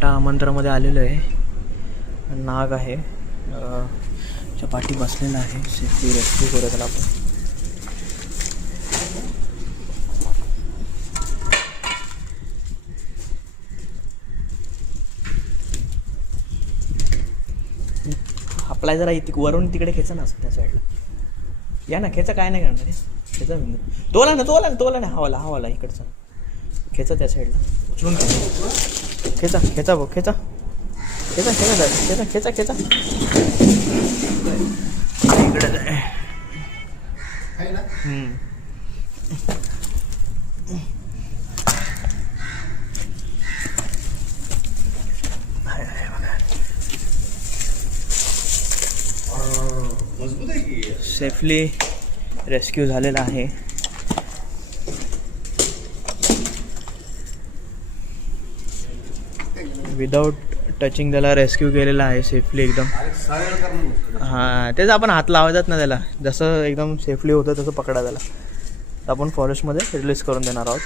मोठ्या आमंत्रणामध्ये आलेलो आहे. नाग आहे, पाठी बसलेला आहे. सेफ्टी रेस्क्यू करूया त्याला आपण. आपला जरा वरून तिकडे खेचा ना त्या साईडला. या ना, खेचा. काय नाही करणार रे, खेचा. तोला ना हवाला इकडचा खेचा, त्या साईडला उचलून खेचा बघ. खेचा इकडे जाय. सेफली रेस्क्यू झालेला आहे. विदाउट टचिंग त्याला रेस्क्यू केलेला आहे सेफली एकदम. हां, तेच आपण हात लावायचाच ना त्याला. जसं एकदम सेफली होतं तसं पकडा त्याला. आपण फॉरेस्टमध्ये रिलीज करून देणार आहोत.